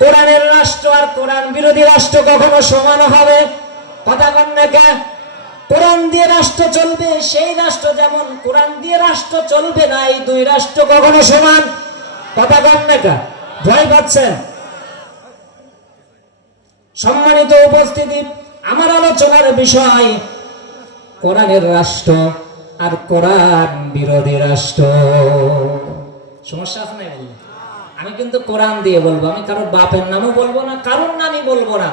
কোরআনের রাষ্ট্র আর কোরআন বিরোধী রাষ্ট্র কখনো সমান হবে? কথা বলেন না কে? কোরআন দিয়ে রাষ্ট্র চলবে সেই রাষ্ট্র যেমন, কোরআন দিয়ে রাষ্ট্র চলবে না, এই দুই রাষ্ট্র কখনো সমান? কথা বলেন না কে? ভয় পাচ্ছেন? সম্মানিত উপস্থিতি, আমার আলোচনার বিষয় কোরআনের রাষ্ট্র আর কোরআন বিরোধী রাষ্ট্র। সমস্যা আছে না? বলবো আমি কিন্তু কোরআন দিয়ে বলবো, আমি কারোর বাপের নামও বলবো না, কারোর নামই বলবো না।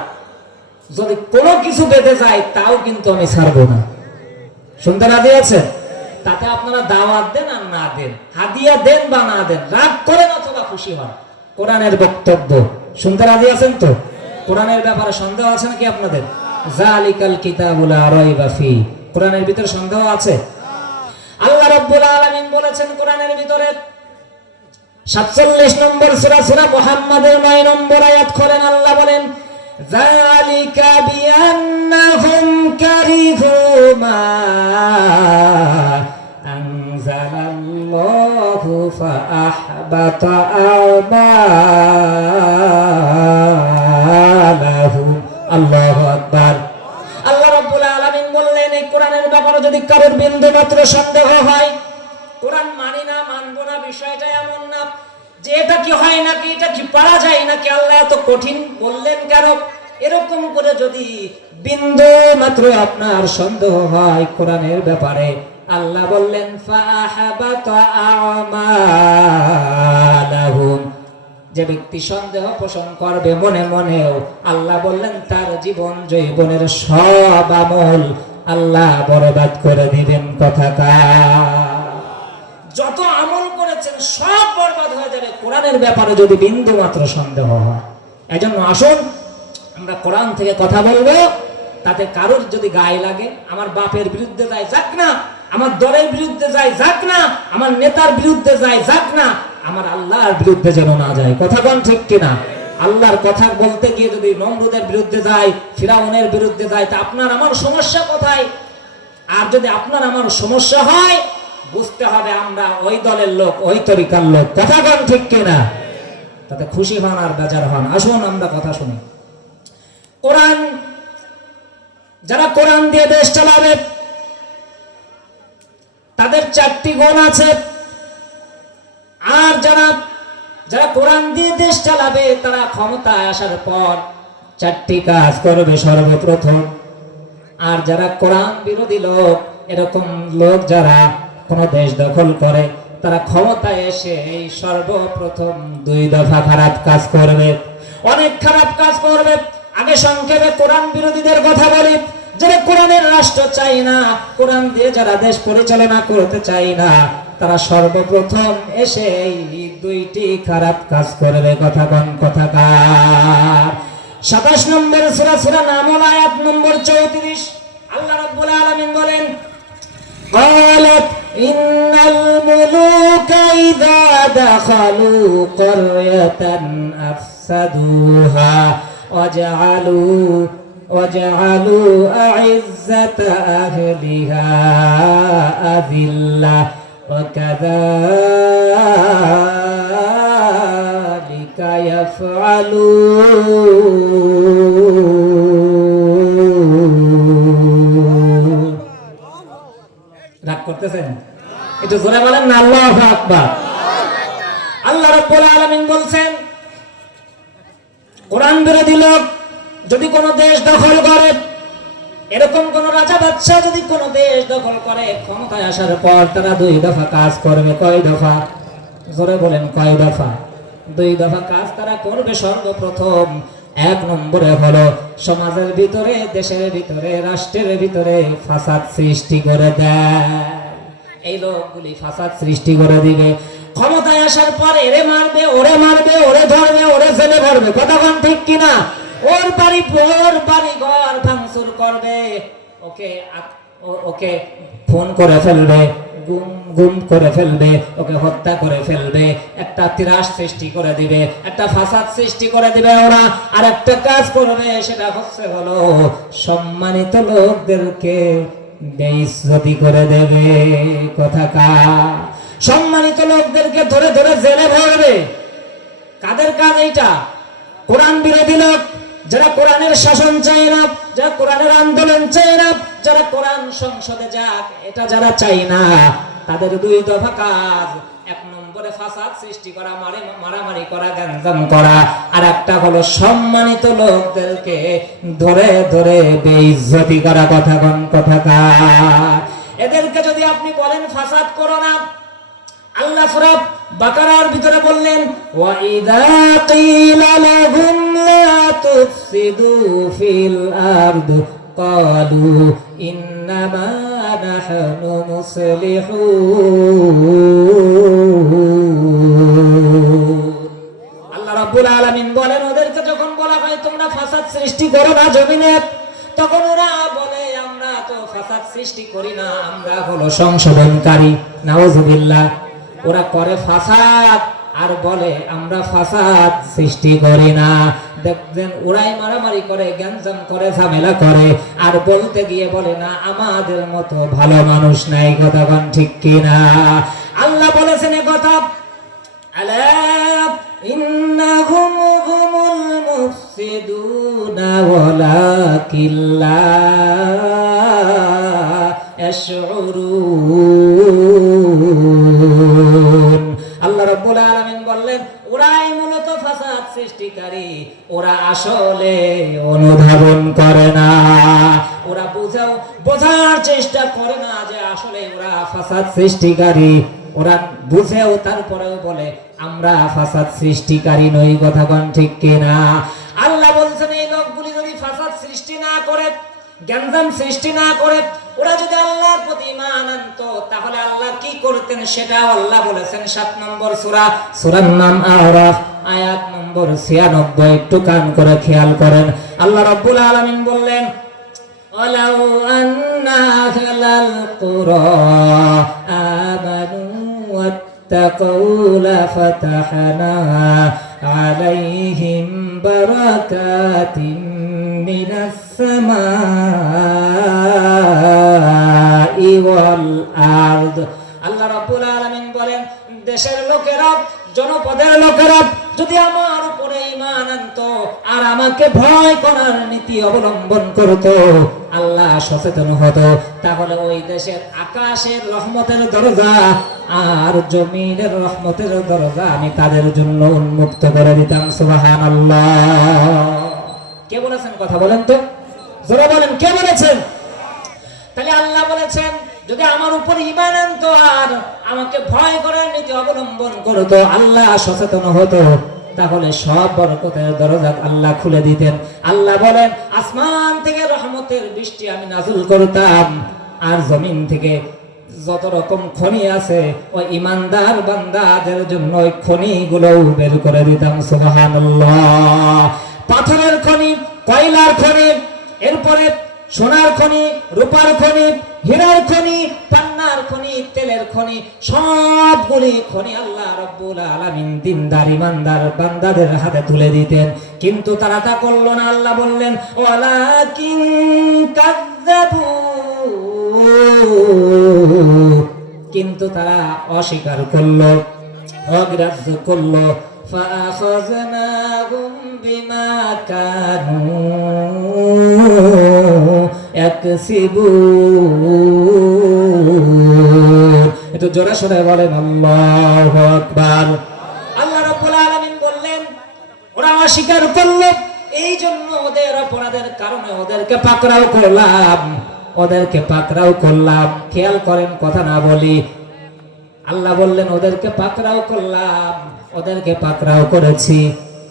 যদি কোনো কিছু বেঁধে যায় তাও কিন্তু আমি ছাড়বো না। শুনতে রাজি আছে? তাতে আপনারা দাওয়াত দেন আর না দেন, হাদিয়া দেন বা না দেন, রাগ করেন অথবা খুশি হন, কোরআনের বক্তব্য শুনতে রাজি আছেন তো? কোরআনের ব্যাপারে সন্দেহ আছে নাকি আপনাদের? যালিকাল কিতাবুল লা রাইবা ফি, কোরআনের ভিতরে সন্দেহ আছে? আল্লাহ রাব্বুল আলামিন বলেছেন কোরআনের ভিতরে 47 নম্বর সূরা সূরা মুহাম্মাদের 9 নম্বর আয়াত খোলেন, আল্লাহ বলেন যালিকা বিআন্নাহুম কারিহু মা আনজালাল্লাহু ফাআহবাতা আমালাহুম। আল্লাহু আকবার। আল্লাহ রাব্বুল আলামিন বললেন এই কোরআনের ব্যাপারে যদি কারোর বিন্দু মাত্র সন্দেহ হয়, কোরআন মানি না মানবো না বিষয়টা এমন না যে এটা কি হয় নাকি, এটা কি পারা যায় নাকি, আল্লাহ এত কঠিন বললেন কেন, এরকম করে যদি বিন্দু মাত্র আপনার সন্দেহ হয় কোরআনের ব্যাপারে, আল্লাহ বললেন ফাআহবাতা আমালাহুম, যে ব্যক্তি সন্দেহ পোষণ করবে মনে মনেও, আল্লাহ বললেন তার জীবন জৈবনের সব আমল আল্লাহ বরবাদ করে দিবেন। কথাকার যত আমল করেছেন সব বরবাদ হয়ে যাবে কোরআনের ব্যাপারে যদি বিন্দু মাত্র সন্দেহ হয়। এজন্য আসুন আমরা কোরআন থেকে কথা বলবো, তাতে কারোর যদি গায়ে লাগে, আমার বাপের বিরুদ্ধে যায় যাক না, আমার দলের বিরুদ্ধে যায় যাক না, আমার নেতার বিরুদ্ধে যায় যাক না, আমার আল্লাহর বিরুদ্ধে যেন না যায়। কথা কোন ঠিক কিনা? আল্লাহর কথা বলতে গিয়ে যদি নমরুদের বিরুদ্ধে যায়, ফিরাউনের বিরুদ্ধে যায়, তা আপনার আমার সমস্যা কোথায়? আর যদি আপনার আমার সমস্যা হয়, বুঝতে হবে আমরা ওই দলের লোক, ওই তরিকার লোক। কথা কোন ঠিক কিনা? তাতে খুশি হন আর বেজার হন। আসুন আমরা কথা শুনি। কোরআন, যারা কোরআন দিয়ে দেশ চালাবে তাদের 4টি গুণ আছে, আর যারা কোরআন দিয়ে দেশ চালাবে তারা ক্ষমতায় আসার পর 4টি কাজ করবে সর্বপ্রথম। আর যারা কোরআন বিরোধী লোক, এরকম লোক যারা কোন দেশ দখল করে, তারা ক্ষমতায় এসে এই সর্বপ্রথম 2 দফা খারাপ কাজ করবে, অনেক খারাপ কাজ করবে। আগে সংক্ষেপে কোরআন বিরোধীদের কথা বলি, যারা কোরআনের রাষ্ট্র চাই না, কোরআন দিয়ে যারা দেশ পরিচালনা করতে চাই না, তারা সর্বপ্রথম এসে এই 2টি খারাপ কাজ করবে। কথা কোন কথাকার? 27 নম্বর সূরা সূরা নামল আয়াত নম্বর 34, আল্লাহ রাব্বুল আলামিন বলেন قالت إن الملوك إذا دخلوا قرية أفسدوها وجعلوا أعزة أهلها أذلة وكذلك يفعلون। রাগ করতেছেন? একটু জোরে বলেন না আল্লাহু আকবার। আল্লাহ রাব্বুল আলামিন বলছেন কোরআন বিরোধী লোক যদি কোন দেশ দখল করে, এরকম কোন রাজা বাদশা যদি কোন দেশ দখল করে, ক্ষমতায় আসার পর তারা 2 দফা কাজ করবে। কয় দফা? জোরে বলেন কয় দফা? 2 দফা কাজ তারা করবে। সর্বপ্রথম 1 নম্বরে হলো সমাজের ভিতরে, দেশের ভিতরে, রাষ্ট্রের ভিতরে ফাসাদ সৃষ্টি করে দেয়। এই লোকগুলি ফাসাদ সৃষ্টি করে দিবে। ক্ষমতায় আসার পর এরে মারবে, ওরে মারবে, ওরে ধরবে, ওরে জেলে ভরবে। কথা কোন ঠিক কিনা? ওর বাড়ি ঘর ভাঙচুর করবে, ওকে ফোন করে ফেলবে, গুম করে ফেলবে, ওকে হত্যা করে ফেলবে, একটা ত্রাস সৃষ্টি করে দিবে, একটা ফাসাদ সৃষ্টি করে দিবে ওরা। আর একটা কাজ করবে, সেটা হচ্ছে হলো সম্মানিত লোকদেরকে বেইজ্জতি করে দেবে। কথাকার? সম্মানিত লোকদেরকে ধরে ধরে জেলে ভরবে। কাদের কাজ এইটা? কোরআন বিরোধী লোক, যারা কোরআনের শাসন চায় না, যারা কোরআনের আন্দোলন চায় না, যারা কোরআন সংসদে যাক এটা যারা চায় না, তাদের দুই দফা কাজ। এক নম্বরে ফাসাদ সৃষ্টি করা, মারামারি করা, গ্যাঞ্জাম করা, আর একটা হলো সম্মানিত লোকদেরকে ধরে ধরে বেইজ্জতি করা। কথাকার এদেরকে যদি আপনি বলেন ফাসাদ করো না, আল্লাহ সূরা বাকারার ভিতরে বললেন ওয়া ইযা কিলা লাহুম লা তুফসিদু ফিল আরদ ক্বালু ইন্নামা নাহনু মুসলিহুন। আল্লাহ রাব্বুল আলামিন বলেন ওদেরকে যখন বলা হয় তোমরা ফাসাদ সৃষ্টি করো না জমিনে, তখন ওরা বলে আমরা তো ফাসাদ সৃষ্টি করি না, আমরা হলো সংশোধনকারী। নাউজুবিল্লাহ। ওরা করে ফাসাদ আর বলে আমরা ফাসাদ সৃষ্টি করি না। দেখবেন ওরাই মারামারি করে, গ্যাঞ্জাম করে, ঝামেলা করে, আর বলতে গিয়ে বলে না আমাদের মতো ভালো মানুষ নাই। কথা কোন ঠিক কিনা? আল্লাহ বলেছেন এ কথা, আলা ইন্নাহুম হুমুল মুফসিদুনা ওয়ালাকিন লা ইয়াশউরুন। আল্লাহ রাব্বুল আলামিন বললেন ওরাই মূলত ফাসাদ সৃষ্টিকারী, ওরা আসলে অনুধাবন করে না, ওরা বোঝার চেষ্টা করে না যে আসলে ওরা ফাসাদ সৃষ্টিকারী। ওরা বুঝেও তারপরেও বলে আমরা ফাসাদ সৃষ্টিকারী নই। কথা কোন ঠিক কিনা? আল্লাহ বলছেন এই লোকগুলি যদি ফাসাদ সৃষ্টি না করে, গ্যাঞ্জাম সৃষ্টি না করে, ওরা যদি আল্লাহর প্রতি ঈমান আনতো তাহলে আল্লাহ কি করতেন সেটা আল্লাহ বলেছেন 7 নম্বর সূরা, সূরার নাম আরাফ, আয়াত নম্বর 96। একটু কান করে খেয়াল করেন। আল্লাহ রাব্বুল আলামিন বললেন ওয়ালাউ আন্না আহলাল কুরা আমানু ওয়াত্তাকাউ লাফাতাহনা আলাইহিম বারাকাতিম মিনাস সামাই ওয়াল আরদ। আল্লাহ রাব্বুল আলামিন বলেন দেশের লোকেরা, জনপদের লোকেরা যদি আমার উপরে ঈমান আনতো আর আমাকে ভয় করার নীতি অবলম্বন করতো, আল্লাহ সচেতন হতো, তাহলে ওই দেশের আকাশের রহমতের দরজা আর জমিনের রহমতের দরজা আমি তাদের জন্য উন্মুক্ত করে দিতাম। সুবহানাল্লাহ। কে বলেছেন কথা বলেন তো? জোরে বলেন কে বলেছেন? তাহলে আল্লাহ বলেছেন যদি আমার উপর ঈমান আনতো আর আমাকে ভয় করার নীতি অবলম্বন করতো, আল্লাহ সচেতন হতো, তাহলে সব বরকতের দরজা আল্লাহ খুলে দিতেন। আল্লাহ বলেন আসমান থেকে রহমতের বৃষ্টি আমি নাযিল করতাম, আর জমিন থেকে যত রকম খনি আছে ওই ঈমানদার বান্দাদের জন্য ওই খনিগুলো বের করে দিতাম। সুবহানাল্লাহ। পাথরের খনি, কয়লার খনি, এরপরে সোনার খনি, রূপার খনি, হীরার খনি, পান্নার খনি, তেলের খনি, সবগুলি খনি আল্লাহ রাব্বুল আলামিন দিনদার ঈমানদার বান্দাদের হাতে তুলে দিতেন, কিন্তু তারা তা করলো না। আল্লাহ বললেন ওয়ালাকিন কাযযাবু, কিন্তু তারা অস্বীকার করলো, অগ্রাহ্য করলো। فأخذناهم بما كانوا يكسبون। একটু জোরে সরে বলেন আল্লাহু আকবার। আল্লাহ রাব্বুল আলামিন বললেন ওরা অস্বীকার করলো, এই জন্য ওদের অপরাধের কারণে ওদেরকে পাকড়াও করলাম। খেয়াল করেন কথা না বলি। আল্লাহ বললেন ওদেরকে পাকড়াও করলাম, ওদেরকে পাকড়াও করেছি।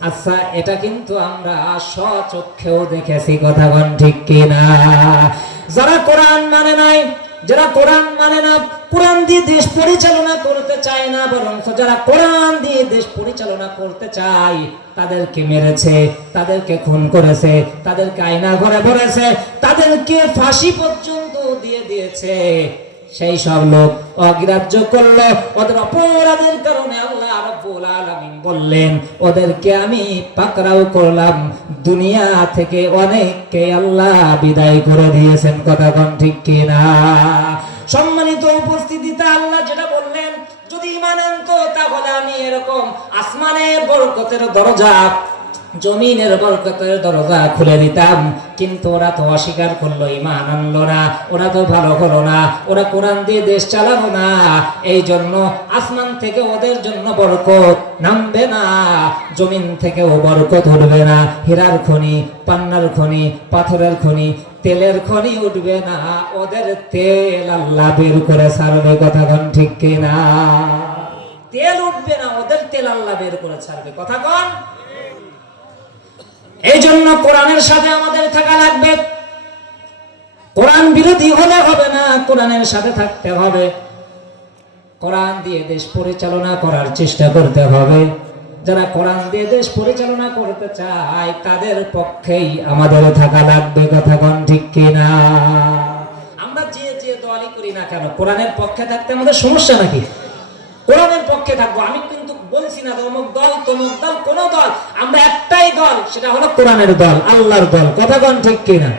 আচ্ছা এটা কিন্তু আমরা স্বচক্ষেও দেখেছি। কথা কোন ঠিক কিনা? যারা কোরআন মানে নাই, যারা কোরআন মানে না, কোরআন দিয়ে দেশ পরিচালনা করতে চায় না, বরং যারা কোরআন দিয়ে দেশ পরিচালনা করতে চায় তাদেরকে মেরেছে, তাদেরকে খুন করেছে, তাদেরকে আয়না ঘরে ভরেছে, তাদেরকে ফাঁসি পর্যন্ত দিয়ে দিয়েছে। সেই সব লোক অগ্রাহ্য করলো, ওদের অপরাধের কারণে আল্লাহ রাব্বুল আলামিন বললেন ওদেরকে আমি পাকড়াও করলাম। দুনিয়া থেকে অনেককে আল্লাহ বিদায় করে দিয়েছেন। কথা কোন ঠিক কিনা? সম্মানিত উপস্থিতিতে আল্লাহ যেটা বললেন যদি ঈমান আনতো তাহলে আমি এরকম আসমানের বরকতের দরজা জমিনের বরকতের দরজা খুলে দিতাম, কিন্তু ওরা তো অস্বীকার করলো, ঈমান আনলো না, ওরা তো ভালো হলো না, ওরা কোরআন দিয়ে দেশ চালালো না। এই জন্য আসমান থেকে ওদের জন্য বরকত নামবে না, জমিন থেকেও বরকত উঠবে না। হীরার খনি, পান্নার খনি, পাথরের খনি, তেলের খনি উঠবে না, ওদের তেল আল্লাহ বের করে ছাড়বে। কথা কোন ঠিক কিনা? তেল উঠবে না, ওদের তেল আল্লাহ বের করে ছাড়বে। কথা কোন? এই জন্য কোরআনের সাথে আমাদের থাকা লাগবে। কোরআন বিরোধী হলে হবে না, কোরআনের সাথে থাকতে হবে। কোরআন দিয়ে দেশ পরিচালনা করার চেষ্টা করতে হবে। যারা কোরআন দিয়ে দেশ পরিচালনা করতে চায় তাদের পক্ষেই আমাদের থাকা লাগবে। কথা কোন ঠিক কিনা? আমরা যে যে দলই করি না কেন, কোরআনের পক্ষে থাকতে আমাদের সমস্যা নাকি? কোরআনের পক্ষে থাকবো। আমি কিন্তু বলছি না অমুক দল তমুক দল, কোন দল, আমরা একটাই দল, সেটা হলো কোরআনের দল, আল্লাহর দল। কথা কোন ঠিক কিনা?